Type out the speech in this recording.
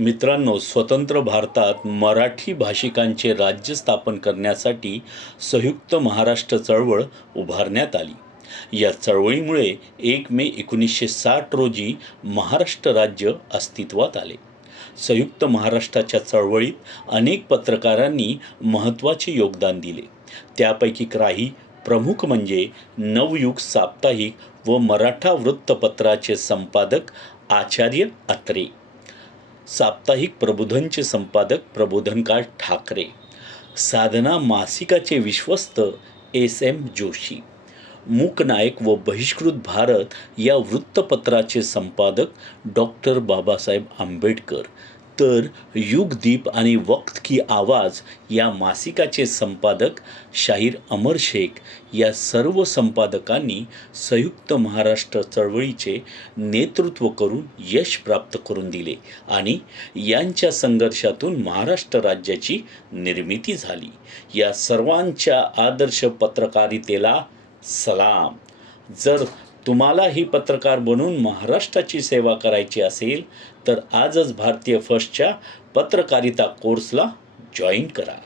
मित्रांनो स्वतंत्र भारतात मराठी भाषिकांचे राज्य स्थापन करण्यासाठी संयुक्त महाराष्ट्र चळवळ उभारण्यात आली. या चळवळीमुळे एक मे एकोणीसशे साठ रोजी महाराष्ट्र राज्य अस्तित्वात आले. संयुक्त महाराष्ट्राच्या चळवळीत अनेक पत्रकारांनी महत्त्वाचे योगदान दिले. त्यापैकी काही प्रमुख म्हणजे नवयुग साप्ताहिक व मराठा वृत्तपत्राचे संपादक आचार्य अत्रे. साप्ताहिक प्रबोधनचे संपादक प्रबोधनकार ठाकरे. साधना मासिकाचे विश्वस्त एस. एम. जोशी. मूकनायक व बहिष्कृत भारत या वृत्तपत्राचे संपादक डॉक्टर बाबासाहेब आंबेडकर. तर युगदीप आणि वक्त की आवाज या मासिकाचे संपादक शाहीर अमर शेख या सर्व संपादकांनी संयुक्त महाराष्ट्र चळवळीचे नेतृत्व करून यश प्राप्त करून दिले आणि यांच्या संघर्षातून महाराष्ट्र राज्याची निर्मिती झाली. या सर्वांच्या आदर्श पत्रकारितेला सलाम. जर तुम्हाला ही पत्रकार बनून महाराष्ट्राची सेवा करायची असेल तर आजच भारतीय फर्स्टच्या पत्रकारिता कोर्सला जॉईन करा.